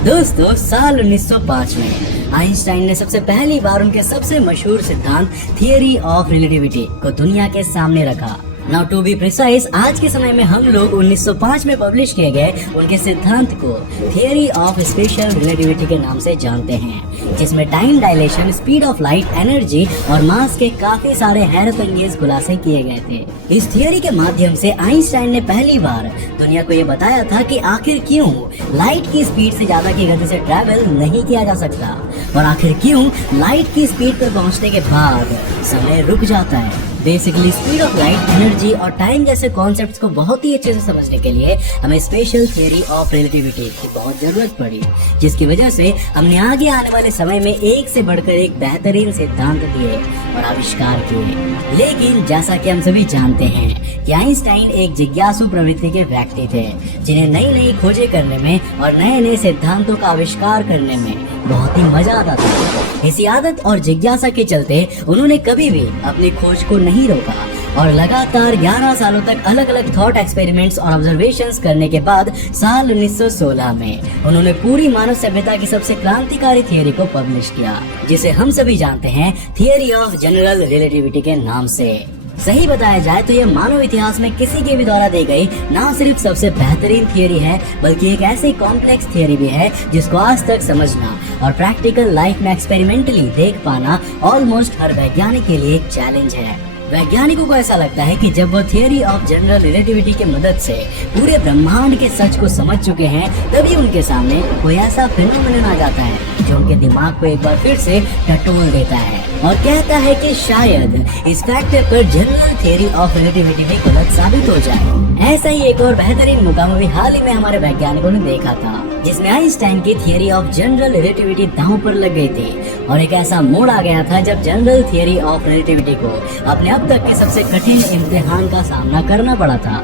दोस्तों, साल 1905 में आइंस्टाइन ने सबसे पहली बार उनके सबसे मशहूर सिद्धांत थियरी ऑफ रिलेटिविटी को दुनिया के सामने रखा। नाउ टू बी प्रिसाइज, आज के समय में हम लोग 1905 में पब्लिश किए गए उनके सिद्धांत को थियरी ऑफ स्पेशल रिलेटिविटी के नाम से जानते हैं, जिसमें time dilation, speed of light, energy और मास के काफी सारे हैरत अंगेज खुलासे किए गए थे। इस थियरी के माध्यम से आइंस्टाइन ने पहली बार दुनिया को ये बताया था कि आखिर क्यों लाइट की स्पीड से ज्यादा की गति से ट्रैवल नहीं किया जा सकता और आखिर क्यों लाइट की स्पीड पर पहुंचने के बाद समय रुक जाता है। Basically speed of light, energy और टाइम जैसे कॉन्सेप्ट्स को बहुत ही अच्छे से समझने के लिए हमें स्पेशल थियरी ऑफ रिलेटिविटी की बहुत जरूरत पड़ी, जिसकी वजह से हमने आगे आने वाले समय में एक से बढ़कर एक बेहतरीन सिद्धांत दिए और आविष्कार किए। लेकिन जैसा कि हम सभी जानते हैं कि आइंस्टाइन एक जिज्ञासु प्रवृत्ति के व्यक्ति थे, जिन्हें नई नई खोजें करने में और नए नए सिद्धांतों का आविष्कार करने में बहुत ही मजा आता था। इसी आदत और जिज्ञासा के चलते उन्होंने कभी भी अपनी खोज को नहीं रोका और लगातार 11 सालों तक अलग अलग थॉट एक्सपेरिमेंट्स और ऑब्जर्वेशंस करने के बाद साल 1916 में उन्होंने पूरी मानव सभ्यता की सबसे क्रांतिकारी थियरी को पब्लिश किया, जिसे हम सभी जानते हैं थियरी ऑफ जनरल रिलेटिविटी के नाम से। सही बताया जाए तो ये मानव इतिहास में किसी के भी द्वारा दी गई ना सिर्फ सबसे बेहतरीन थियरी है, बल्कि एक ऐसी कॉम्प्लेक्स थियरी भी है जिसको आज तक समझना और प्रैक्टिकल लाइफ में एक्सपेरिमेंटली देख पाना ऑलमोस्ट हर वैज्ञानिक के लिए एक चैलेंज है। वैज्ञानिकों को ऐसा लगता है कि जब वो थियरी ऑफ जनरल रिलेटिविटी की मदद से पूरे ब्रह्मांड के सच को समझ चुके हैं, तभी उनके सामने कोई ऐसा फिनोमेनन आ जाता है जो उनके दिमाग को एक बार फिर से टटोल देता है और कहता है कि शायद इस फैक्टर पर जनरल थियरी ऑफ रिलेटिविटी भी गलत साबित हो जाए। ऐसा ही एक और बेहतरीन मुकाम भी हाल ही में हमारे वैज्ञानिकों ने देखा था, जिसमें आइंस्टाइन की थियरी ऑफ जनरल रिलेटिविटी दांव पर लग गई थी और एक ऐसा मोड़ आ गया था जब जनरल थियरी ऑफ रिलेटिविटी को अपने अब तक के सबसे कठिन इम्तिहान का सामना करना पड़ा था।